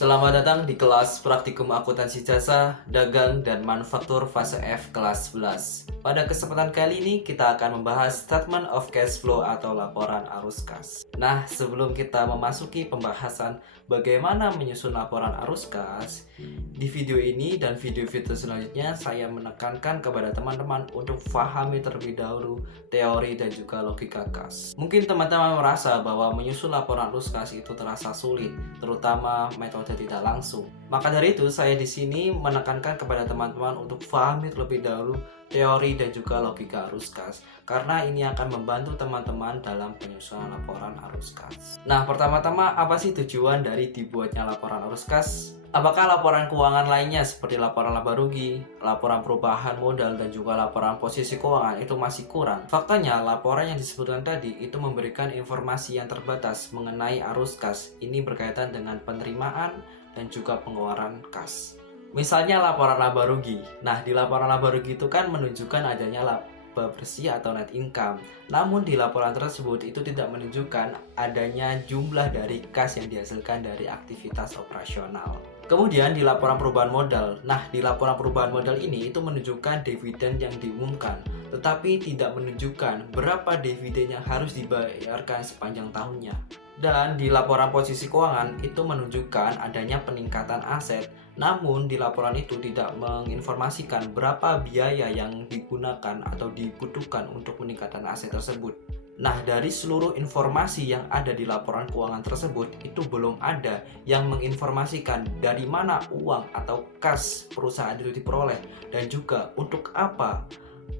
Selamat datang di kelas Praktikum Akuntansi Jasa, Dagang, dan Manufaktur fase F kelas 11. Pada kesempatan kali ini kita akan membahas Statement of Cash Flow atau laporan arus kas. Nah, sebelum kita memasuki pembahasan bagaimana menyusun laporan arus kas, di video ini dan video-video selanjutnya saya menekankan kepada teman-teman untuk pahami terlebih dahulu teori dan juga logika kas. Mungkin teman-teman merasa bahwa menyusun laporan arus kas itu terasa sulit, terutama metode tidak langsung. Maka dari itu saya di sini menekankan kepada teman-teman untuk pahami terlebih dahulu teori dan juga logika arus kas, karena ini akan membantu teman-teman dalam penyusunan laporan arus kas. Nah, pertama-tama apa sih tujuan dari dibuatnya laporan arus kas? Apakah laporan keuangan lainnya seperti laporan laba rugi, laporan perubahan modal, dan juga laporan posisi keuangan itu masih kurang? Faktanya, laporan yang disebutkan tadi itu memberikan informasi yang terbatas mengenai arus kas. Ini berkaitan dengan penerimaan dan juga pengeluaran kas. Misalnya laporan laba rugi. Nah, di laporan laba rugi itu kan menunjukkan adanya laba bersih atau net income. Namun di laporan tersebut itu tidak menunjukkan adanya jumlah dari kas yang dihasilkan dari aktivitas operasional. Kemudian di laporan perubahan modal. Nah, di laporan perubahan modal ini itu menunjukkan dividen yang diumumkan, tetapi tidak menunjukkan berapa dividen yang harus dibayarkan sepanjang tahunnya. Dan di laporan posisi keuangan itu menunjukkan adanya peningkatan aset, namun di laporan itu tidak menginformasikan berapa biaya yang digunakan atau dibutuhkan untuk peningkatan aset tersebut. Nah, dari seluruh informasi yang ada di laporan keuangan tersebut, itu belum ada yang menginformasikan dari mana uang atau kas perusahaan itu diperoleh dan juga untuk apa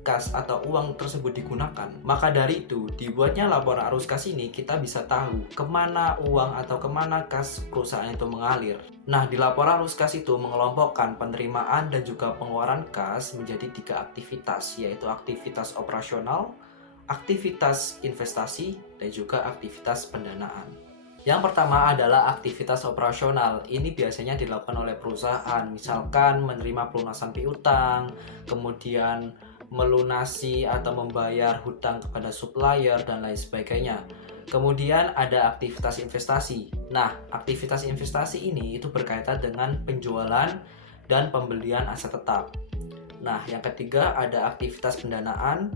kas atau uang tersebut digunakan. Maka dari itu, dibuatnya laporan arus kas ini kita bisa tahu kemana uang atau kemana kas perusahaan itu mengalir. Nah, di laporan arus kas itu mengelompokkan penerimaan dan juga pengeluaran kas menjadi 3 aktivitas, yaitu aktivitas operasional, aktivitas investasi, dan juga aktivitas pendanaan. Yang pertama adalah aktivitas operasional. Ini biasanya dilakukan oleh perusahaan, misalkan menerima pelunasan piutang, kemudian melunasi atau membayar hutang kepada supplier, dan lain sebagainya. Kemudian ada aktivitas investasi. Nah, aktivitas investasi ini itu berkaitan dengan penjualan dan pembelian aset tetap. Nah, yang ketiga ada aktivitas pendanaan.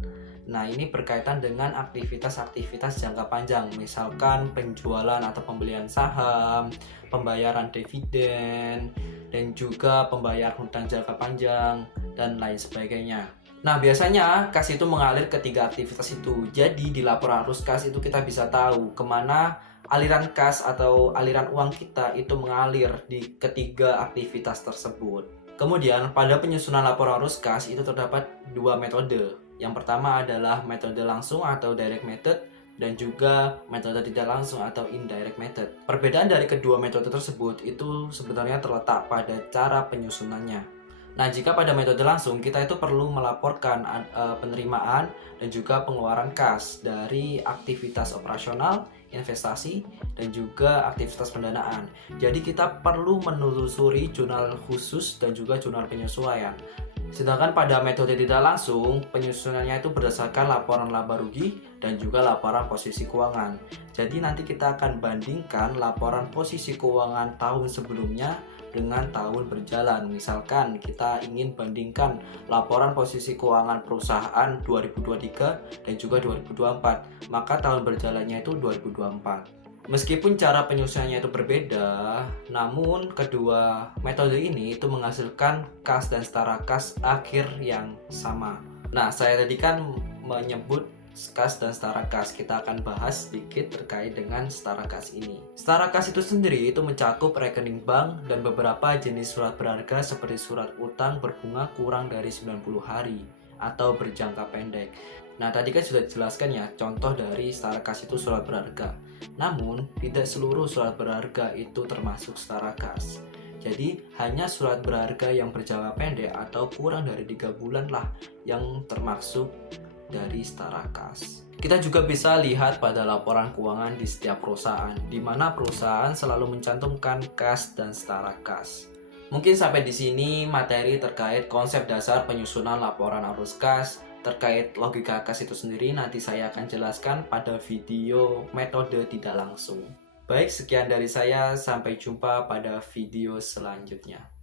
Nah, ini berkaitan dengan aktivitas-aktivitas jangka panjang, misalkan penjualan atau pembelian saham, pembayaran dividen, dan juga pembayaran hutang jangka panjang, dan lain sebagainya. Nah, biasanya kas itu mengalir ke 3 aktivitas itu. Jadi, di laporan arus kas itu kita bisa tahu kemana aliran kas atau aliran uang kita itu mengalir di ketiga aktivitas tersebut. Kemudian, pada penyusunan laporan arus kas itu terdapat 2 metode. Yang pertama adalah metode langsung atau direct method, dan juga metode tidak langsung atau indirect method. Perbedaan dari kedua metode tersebut itu sebenarnya terletak pada cara penyusunannya. Nah, jika pada metode langsung kita itu perlu melaporkan penerimaan dan juga pengeluaran kas dari aktivitas operasional, investasi, dan juga aktivitas pendanaan. Jadi kita perlu menelusuri jurnal khusus dan juga jurnal penyesuaian. Sedangkan pada metode tidak langsung, penyusunannya itu berdasarkan laporan laba rugi dan juga laporan posisi keuangan. Jadi nanti kita akan bandingkan laporan posisi keuangan tahun sebelumnya dengan tahun berjalan. Misalkan kita ingin bandingkan laporan posisi keuangan perusahaan 2023 dan juga 2024, maka tahun berjalannya itu 2024. Meskipun cara penyusunannya itu berbeda, namun kedua metode ini itu menghasilkan kas dan setara kas akhir yang sama. Nah, saya tadi kan menyebut kas dan setara kas. Kita akan bahas sedikit terkait dengan setara kas ini. Setara kas itu sendiri itu mencakup rekening bank dan beberapa jenis surat berharga seperti surat utang berbunga kurang dari 90 hari atau berjangka pendek. Nah, tadi kan sudah dijelaskan ya, contoh dari setara kas itu surat berharga. Namun, tidak seluruh surat berharga itu termasuk setara kas. Jadi, hanya surat berharga yang berjangka pendek atau kurang dari 3 bulan lah yang termasuk dari setara kas. Kita juga bisa lihat pada laporan keuangan di setiap perusahaan, di mana perusahaan selalu mencantumkan kas dan setara kas. Mungkin sampai di sini materi terkait konsep dasar penyusunan laporan arus kas. Terkait logika kas itu sendiri nanti saya akan jelaskan pada video metode tidak langsung. Baik, sekian dari saya. Sampai jumpa pada video selanjutnya.